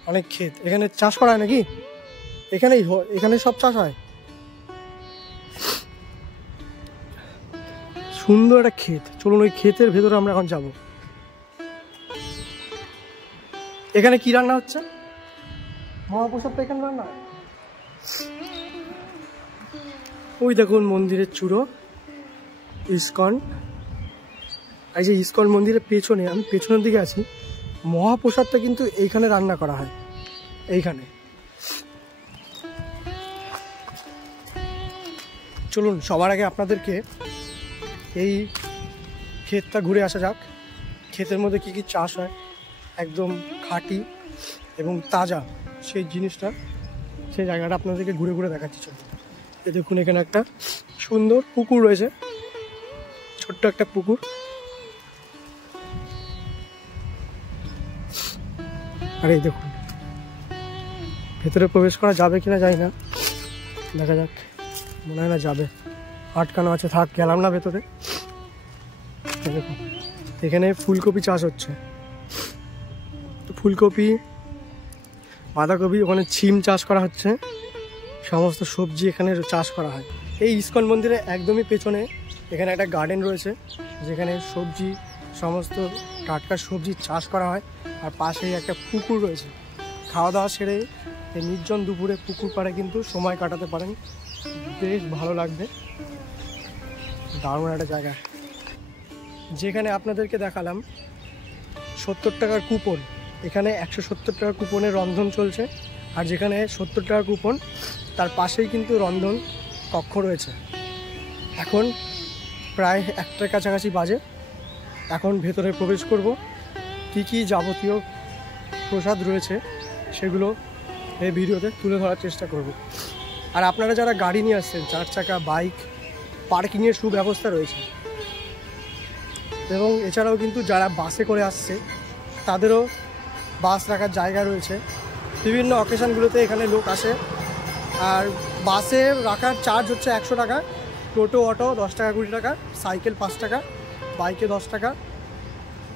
অনেক ক্ষেত। এখানে চাষ করা হয় নাকি? এখানে সব চাষ হয়। সুন্দর একটা ক্ষেত, চলুন ওই ক্ষেতের ভেতরে আমরা এখন যাব। এখানে কি রান্না হচ্ছে? মহাপ্রসাদ তো এখানে রান্না। ওই দেখুন মন্দিরের চূড়ো, ইসকন, এই যে ইস্কন মন্দিরের পেছনে, আমি পেছনের দিকে আছি, মহাপ্রসাদটা কিন্তু এইখানে রান্না করা হয়। এইখানে চলুন সবার আগে আপনাদেরকে এই ক্ষেতটা ঘুরে আসা যাক। ক্ষেতের মধ্যে কি কি চাষ হয়, একদম খাঁটি এবং তাজা সেই জিনিসটা, সেই জায়গাটা আপনাদেরকে ঘুরে ঘুরে দেখাচ্ছি। চলুন। এই দেখুন এখানে একটা সুন্দর পুকুর রয়েছে, ছোট্ট একটা পুকুর। আর এই দেখুন ভেতরে প্রবেশ করা যাবে কিনা জানি না, দেখা যাক। মনে হয় না যাবে, আটকানো আছে, থাক গেলাম না ভেতরে। দেখুন এখানে ফুলকপি চাষ হচ্ছে, ফুলকপি, বাঁধাকপি, ওখানে ছিম চাষ করা হচ্ছে, সমস্ত সবজি এখানে চাষ করা হয়। এই ইস্কন মন্দিরে একদমই পেছনে এখানে একটা গার্ডেন রয়েছে, যেখানে সবজি, সমস্ত টাটকা সবজি চাষ করা হয়। আর পাশেই একটা পুকুর রয়েছে। খাওয়া দাওয়া সেরে এই নির্জন দুপুরে পুকুর পাড়ে কিন্তু সময় কাটাতে পারেন, বেশ ভালো লাগবে। দারুণ একটা জায়গা। যেখানে আপনাদেরকে দেখালাম 70 টাকার কুপন, এখানে 170 টাকার কুপনের রন্ধন চলছে। আর যেখানে 70 টাকার কুপন, তার পাশেই কিন্তু রন্ধন কক্ষ রয়েছে। এখন প্রায় 1টার কাছাকাছি বাজে। এখন ভেতরে প্রবেশ করব। কি কি যাবতীয় প্রসাদ রয়েছে সেগুলো এই ভিডিওতে তুলে ধরার চেষ্টা করব। আর আপনারা যারা গাড়ি নিয়ে আসছেন, 4 চাকা, বাইক, পার্কিংয়ের সুব্যবস্থা রয়েছে। এবং এছাড়াও কিন্তু যারা বাসে করে আসছে তাদেরও বাস রাখার জায়গা রয়েছে। বিভিন্ন অকেশনগুলোতে এখানে লোক আসে। আর বাসে রাখার চার্জ হচ্ছে 100 টাকা, টোটো, অটো 10 টাকা 20 টাকা, সাইকেল 5 টাকা, বাইকে 10 টাকা,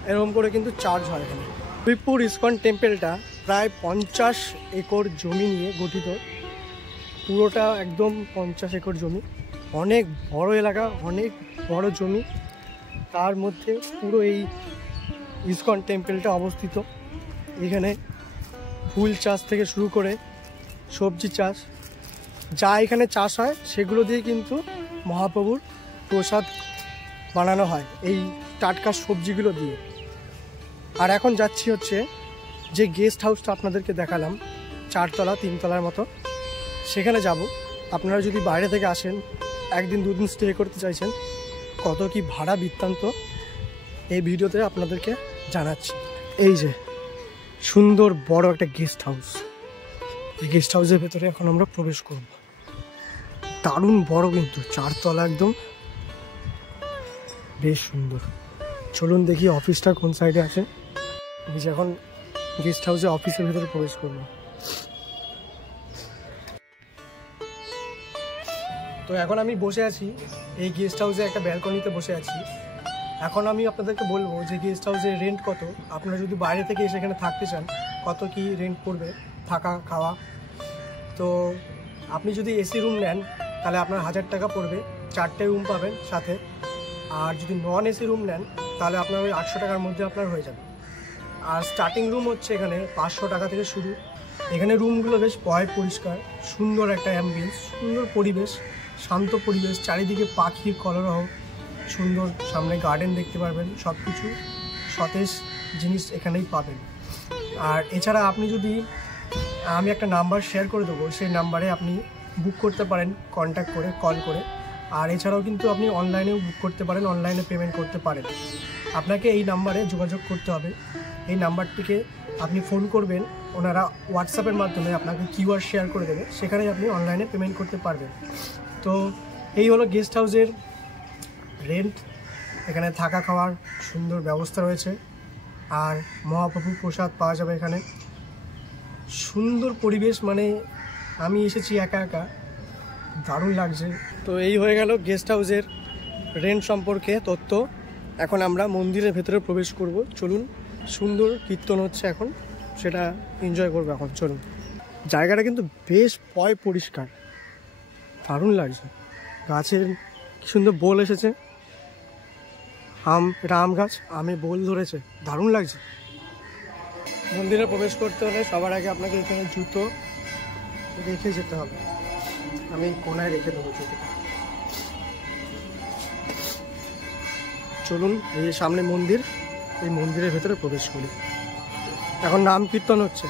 এরকম করে কিন্তু চার্জ হয় এখানে। হবিবপুর ইস্কন টেম্পেলটা প্রায় 50 একর জমি নিয়ে গঠিত। পুরোটা একদম 50 একর জমি, অনেক বড় এলাকা, অনেক বড় জমি। তার মধ্যে পুরো এই ইস্কন টেম্পেলটা অবস্থিত। এখানে ফুল চাষ থেকে শুরু করে সবজি চাষ, যা এখানে চাষ হয় সেগুলো দিয়ে কিন্তু মহাপ্রভুর প্রসাদ বানানো হয়, এই টাটকা সবজিগুলো দিয়ে। আর এখন যাচ্ছি হচ্ছে যে গেস্ট হাউসটা আপনাদেরকে দেখালাম, 4 তলা 3 তলার মতো, সেখানে যাব। আপনারা যদি বাইরে থেকে আসেন, 1 দিন 2 দিন স্টে করতে চাইছেন, কত কি ভাড়া বৃত্তান্ত এই ভিডিওতে আপনাদেরকে জানাচ্ছি। এই যে সুন্দর বড় একটা গেস্ট হাউস, এই গেস্ট হাউসের ভেতরে এখন আমরা প্রবেশ করব। দারুণ বড় কিন্তু, 4 তলা, একদম বেশ সুন্দর। চলুন দেখি অফিসটা কোন সাইডে আছে। এই যে এখন গেস্ট হাউসে অফিসের ভেতরে প্রবেশ করব। তো এখন আমি বসে আছি এই গেস্ট হাউসে, একটা ব্যালকনিতে বসে আছি। এখন আমি আপনাদেরকে বলবো যে গেস্ট হাউসের রেন্ট কত। আপনারা যদি বাইরে থেকে এসে এখানে থাকতে চান, কত কি রেন্ট পড়বে, থাকা খাওয়া। তো আপনি যদি এসি রুম নেন তাহলে আপনার 1000 টাকা পড়বে, 4টে রুম পাবেন সাথে। আর যদি নন এসি রুম নেন তাহলে আপনার ওই 800 টাকার মধ্যে আপনার হয়ে যাবে। আর স্টার্টিং রুম হচ্ছে এখানে 500 টাকা থেকে শুরু। এখানে রুমগুলো বেশ পরিষ্কার, সুন্দর একটা অ্যাম্বিয়েন্স, সুন্দর পরিবেশ, শান্ত পরিবেশ, চারিদিকে পাখির কলরব, সুন্দর সামনে গার্ডেন দেখতে পারবেন, সব কিছু সতেজ জিনিস এখানেই পাবেন। আর এছাড়া আপনি যদি, আমি একটা নাম্বার শেয়ার করে দেবো, সেই নাম্বারে আপনি বুক করতে পারেন কন্ট্যাক্ট করে, কল করে। আর এছাড়াও কিন্তু আপনি অনলাইনেও বুক করতে পারেন, অনলাইনে পেমেন্ট করতে পারেন। আপনাকে এই নাম্বারে যোগাযোগ করতে হবে। এই নাম্বারটিকে আপনি ফোন করবেন, ওনারা হোয়াটসঅ্যাপের মাধ্যমে আপনাকে কিউআর শেয়ার করে দেবে, সেখানে আপনি অনলাইনে পেমেন্ট করতে পারবেন। তো এই হলো গেস্ট হাউসের রেন্ট। এখানে থাকা খাওয়ার সুন্দর ব্যবস্থা রয়েছে। আর মহাপ্রভুর প্রসাদ পাওয়া যাবে এখানে। সুন্দর পরিবেশ, মানে আমি এসেছি একা একা, দারুণ লাগছে। তো এই হয়ে গেল গেস্ট হাউসের রেন্ট সম্পর্কে তথ্য। এখন আমরা মন্দিরের ভেতরে প্রবেশ করব। চলুন, সুন্দর কীর্তন হচ্ছে এখন, সেটা এনজয় করবো এখন। চলুন। জায়গাটা কিন্তু বেশ পরিষ্কার, দারুণ লাগছে। গাছের কি সুন্দর বোল এসেছে, এটা আম গাছ, আমে বোল ধরেছে, দারুণ লাগছে। মন্দিরে প্রবেশ করতে হলে সবার আগে আপনাকে এখানে জুতো রেখে যেতে হবে। আমি কোনায় রেখে দেবো জুতোটা। চলুন এই যে সামনে মন্দির, এই মন্দিরের ভেতরে প্রবেশ করি। এখন নাম কীর্তন হচ্ছে।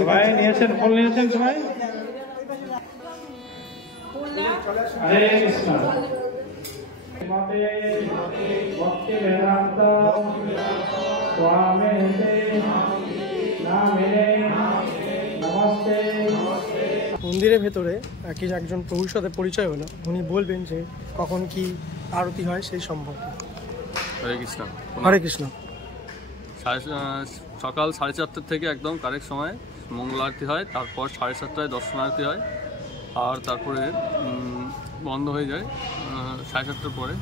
সবাই নিয়েছেন, ফল নিয়েছেন সবাই? হরে কৃষ্ণ। ভক্তি বেদান্ত স্বামীতে নামিনে নমস্তে। মন্দিরের ভেতরে একজন প্রভুর সাথে পরিচয় হলো, উনি বলবেন যে কখন কি আরতি হয় সেই সম্পর্কে। হরে কৃষ্ণ। হরে কৃষ্ণ। সকাল 4:30 থেকে একদম কারেক্ট সময় মঙ্গল আরতি হয়, তারপর 7:30টায় দর্শন আরতি হয়, আর তারপরে বন্ধ হয়ে যায় 7:30টার পরে।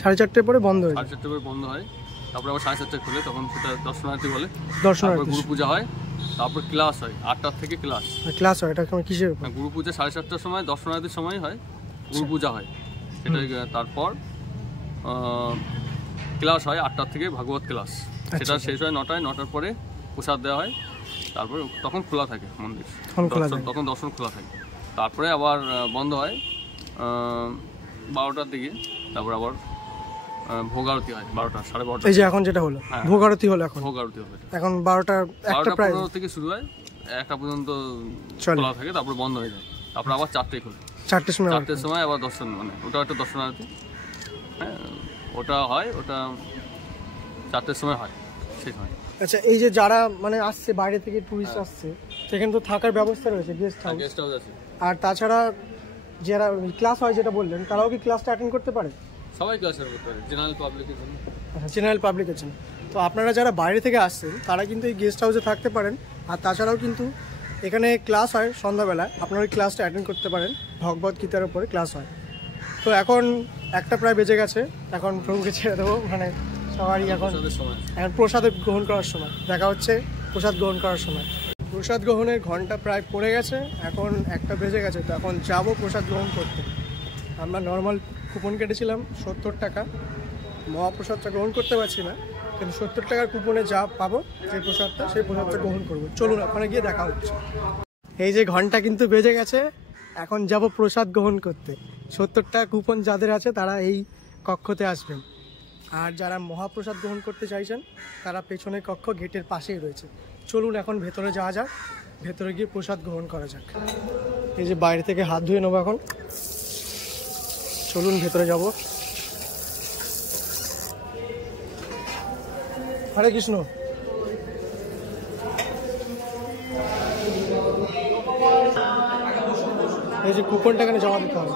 4:30 পরে বন্ধ হয়? 4:30 পরে বন্ধ হয়, তারপরে আবার 7:30টায় খুলে, তখন সেটা দর্শন আরতি বলে। দর্শন তারপর আরতি, গুরু পূজা হয়, তারপর ক্লাস হয় 8টা থেকে ক্লাস। ক্লাস হয় এটা কিসের উপর? গুরু পূজা 7:30টার সময়, দর্শন আরতির সময় হয়, গুরু পূজা হয় সেটাই। তারপর ক্লাস হয় 8টা থেকে, ভাগবত ক্লাস, সেটা শেষ হয় 9টায়। 9টার পরে প্রসাদ দেওয়া হয়, তারপর তখন খোলা থাকে মন্দির, তখন দর্শন খোলা থাকে। তারপরে আবার বন্ধ হয় 12টার দিকে, তারপর আবার ভোগ আরতি হয় 12টা, 12:30। এই যে এখন যেটা হলো ভোগ আরতি হলো, এখন ভোগ আরতি হবে এখন 12:15 থেকে শুরু হয়, 1টা পর্যন্ত খোলা থাকে, তারপর বন্ধ হয়ে যায়। তারপর আবার 4টায় খোলে, 4টের সময় আবার দর্শন, মানে ওটা একটা দর্শন আরতি, হ্যাঁ ওটা হয়, ওটা 4টের সময় হয়, শেষ হয়। আচ্ছা, এই যে যারা মানে আসছে বাইরে থেকে, টুরিস্ট আসছে, সেখানে তো থাকার ব্যবস্থা রয়েছে, গেস্ট হাউস আছে। আর তাছাড়া যারা ক্লাস হয় যেটা বললেন, তারাও কি ক্লাসটা অ্যাটেন্ড করতে পারে? সবাই ক্লাস করতে পারে, জেনারেল পাবলিকের জন্য। আচ্ছা, জেনারেল পাবলিকের জন্য। তো আপনারা যারা বাইরে থেকে আসছেন তারা কিন্তু এই গেস্ট হাউসে থাকতে পারেন। আর তাছাড়াও কিন্তু এখানে ক্লাস হয় সন্ধ্যাবেলায়, আপনারা ওই ক্লাসটা অ্যাটেন্ড করতে পারেন, ভগবত গীতার উপরে ক্লাস হয়। তো এখন 1টা প্রায় বেজে গেছে, এখন প্রভুকে ছেড়ে দেবো, মানে সবারই এখন প্রসাদ গ্রহণ করার সময়। দেখা হচ্ছে প্রসাদ গ্রহণ করার সময়। প্রসাদ গ্রহণের ঘন্টা প্রায় পড়ে গেছে, এখন 1টা বেজে গেছে। তো এখন যাবো প্রসাদ গ্রহণ করতে। আমরা নর্মাল কুপন কেটেছিলাম 70 টাকা, মহাপ্রসাদটা গ্রহণ করতে পারছি না, কিন্তু 70 টাকার কুপনে যা পাবো যে প্রসাদটা, সেই প্রসাদটা গ্রহণ করবো। চলুন ওখানে গিয়ে দেখা হচ্ছে। এই যে ঘন্টা কিন্তু বেজে গেছে, এখন যাব প্রসাদ গ্রহণ করতে। 70 টাকা কুপন যাদের আছে তারা এই কক্ষতে আসবেন, আর যারা মহাপ্রসাদ গ্রহণ করতে চাইছেন তারা পেছনের কক্ষ গেটের পাশেই রয়েছে। চলুন এখন ভেতরে যাওয়া যাক, ভেতরে গিয়ে প্রসাদ গ্রহণ করা যাক। এই যে বাইরে থেকে হাত ধুয়ে নেবো এখন, চলুন ভেতরে যাব। হরে কৃষ্ণ। এই যে কুপনটা এখানে জমা দিতে হবে।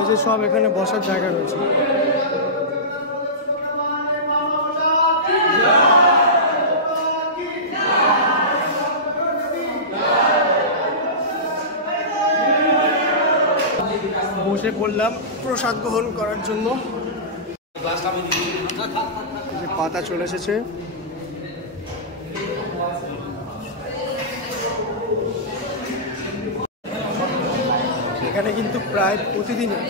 এই যে সব এখানে বসার জায়গা রয়েছে। বসে পড়লাম প্রসাদ গ্রহণ করার জন্য। যে পাতা চলে এসেছে, এখানে কিন্তু প্রায় প্রতিদিনই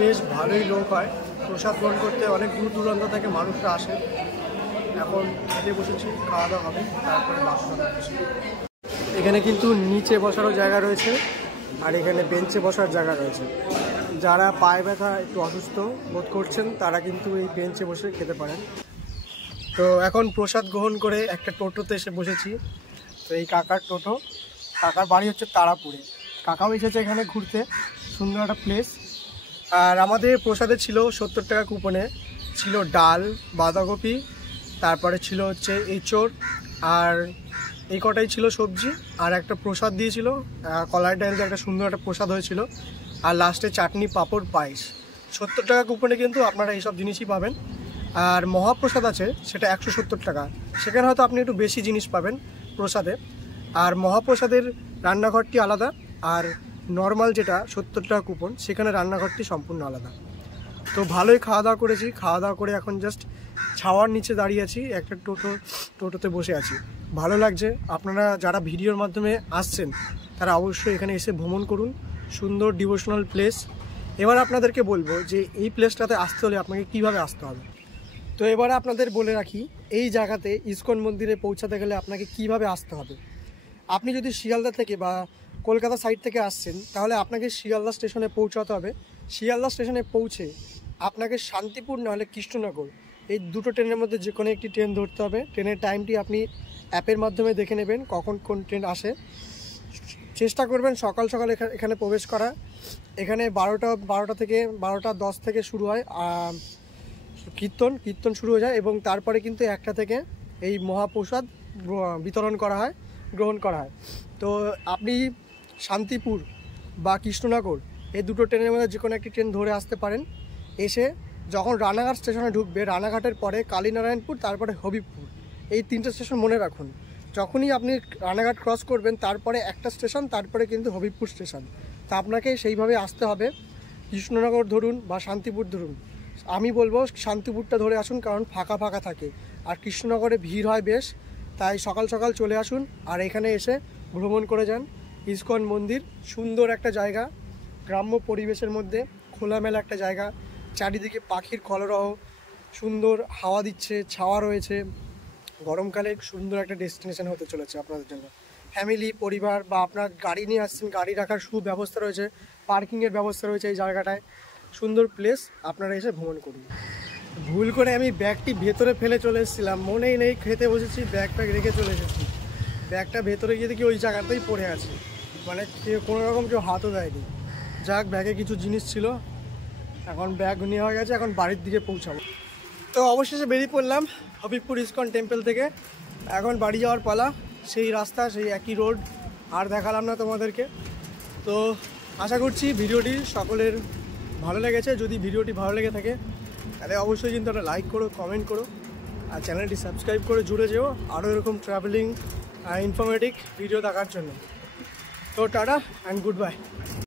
বেশ ভালোই লোক হয়, প্রসাদ গ্রহণ করতে অনেক দূর দূরান্ত থেকে মানুষরা আসে। এখন খেতে বসেছি, খাওয়া দাওয়া হবে, তারপরে বাসন। এখানে কিন্তু নিচে বসারও জায়গা রয়েছে আর এখানে বেঞ্চে বসার জায়গা রয়েছে। যারা পায়ে ব্যথা একটু অসুস্থ বোধ করছেন তারা কিন্তু এই বেঞ্চে বসে খেতে পারেন। তো এখন প্রসাদ গ্রহণ করে একটা টোটোতে এসে বসেছি। তো এই কাকার টোটো, কাকার বাড়ি হচ্ছে তারাপুরে। কাকাও এসেছে এখানে ঘুরতে, সুন্দর একটা প্লেস। আর আমাদের প্রসাদে ছিল 70 টাকা কুপনে, ছিল ডাল, বাঁধাকপি, তারপরে ছিল হচ্ছে এঁচোড়, আর এই কটাই ছিল সবজি, আর একটা প্রসাদ দিয়েছিল কলাই ডাল দিয়ে একটা সুন্দর একটা প্রসাদ হয়েছিল, আর লাস্টে চাটনি, পাঁপড়, পায়েস। 70 টাকা কুপনে কিন্তু আপনারা এইসব জিনিসই পাবেন। আর মহাপ্রসাদ আছে সেটা 170 টাকা, সেখানে হয়তো আপনি একটু বেশি জিনিস পাবেন প্রসাদে। আর মহাপ্রসাদের রান্নাঘরটি আলাদা, আর নর্মাল যেটা 70 টাকা কুপন সেখানে রান্নাঘরটি সম্পূর্ণ আলাদা। তো ভালোই খাওয়া দাওয়া করেছি, খাওয়া দাওয়া করে এখন জাস্ট ছাওয়ার নিচে দাঁড়িয়ে আছি, একটা টোটোতে বসে আছি, ভালো লাগছে। আপনারা যারা ভিডিওর মাধ্যমে আসছেন তারা অবশ্যই এখানে এসে ভ্রমণ করুন, সুন্দর ডিভোশনাল প্লেস। এবার আপনাদেরকে বলবো যে এই প্লেসটাতে আসতে হলে আপনাকে কিভাবে আসতে হবে। তো এবারে আপনাদের বলে রাখি, এই জায়গাতে ইসকন মন্দিরে পৌঁছাতে গেলে আপনাকে কিভাবে আসতে হবে। আপনি যদি শিয়ালদা থেকে বা কলকাতা সাইড থেকে আসছেন তাহলে আপনাকে শিয়ালদা স্টেশনে পৌঁছাতে হবে। শিয়ালদা স্টেশনে পৌঁছে আপনাকে শান্তিপুর নাহলে কৃষ্ণনগর এই দুটো ট্রেনের মধ্যে যে কোনো একটি ট্রেন ধরতে হবে। ট্রেনের টাইমটি আপনি অ্যাপের মাধ্যমে দেখে নেবেন কখন কোন ট্রেন আসে। চেষ্টা করবেন সকাল সকাল এখানে প্রবেশ করা। এখানে 12:10 থেকে শুরু হয় কীর্তন শুরু হয়ে যায়, এবং তারপরে কিন্তু 1টা থেকে এই মহাপ্রসাদ গ্রহণ করা হয়। তো আপনি শান্তিপুর বা কৃষ্ণনগর এই দুটো ট্রেনের মধ্যে যে কোনো একটি ট্রেন ধরে আসতে পারেন। এসে যখন রানাঘাট স্টেশনে ঢুকবে, রানাঘাটের পরে কালীনারায়ণপুর, তারপরে হবিবপুর, এই 3টে স্টেশন মনে রাখুন। যখনই আপনি রানাঘাট ক্রস করবেন তারপরে একটা স্টেশন, তারপরে কিন্তু হবিবপুর স্টেশন। তা আপনাকে সেইভাবে আসতে হবে। কৃষ্ণনগর ধরুন বা শান্তিপুর ধরুন, আমি বলবো শান্তিপুরটা ধরে আসুন, কারণ ফাঁকা থাকে, আর কৃষ্ণনগরে ভিড় হয় বেশ। তাই সকাল সকাল চলে আসুন আর এখানে এসে ভ্রমণ করে যান। ইসকন মন্দির সুন্দর একটা জায়গা, গ্রাম্য পরিবেশের মধ্যে খোলামেলা একটা জায়গা, চারিদিকে পাখির কলরব, সুন্দর হাওয়া দিচ্ছে, ছাওয়া রয়েছে। গরমকালে সুন্দর একটা ডেস্টিনেশন হতে চলেছে আপনাদের জন্য। ফ্যামিলি, পরিবার বা আপনার গাড়ি নিয়ে আসছেন, গাড়ি রাখার সুব্যবস্থা রয়েছে, পার্কিংয়ের ব্যবস্থা রয়েছে এই জায়গাটায়। সুন্দর প্লেস, আপনারা এসে ভ্রমণ করুন। ভুল করে আমি ব্যাগটি ভেতরে ফেলে চলে এসেছিলাম, মনেই নেই, খেতে বসেছি, ব্যাগটা রেখে চলে এসেছি। ব্যাগটা ভেতরে গিয়ে দেখি ওই জায়গাতেই পড়ে আছে, মানে কোনো রকম কেউ হাতও দেয়নি। যাক, ব্যাগে কিছু জিনিস ছিল, এখন ব্যাগ নিয়ে হয়ে গেছে, এখন বাড়ির দিকে পৌঁছাবো। তো অবশেষে বেরিয়ে পড়লাম হবিবপুর ইসকন টেম্পল থেকে। এখন বাড়ি যাওয়ার পালা, সেই রাস্তা, সেই একই রোড, আর দেখালাম না তোমাদেরকে। তো আশা করছি ভিডিওটি সকলের ভালো লেগেছে। যদি ভিডিওটি ভালো লেগে থাকে তাহলে অবশ্যই কিন্তু একটা লাইক করো, কমেন্ট করো, আর চ্যানেলটি সাবস্ক্রাইব করে জুড়ে যেও আরও এরকম ট্রাভেলিং আর ইনফরমেটিভ ভিডিও দেখার জন্য। তো টাটা অ্যান্ড গুড বাই।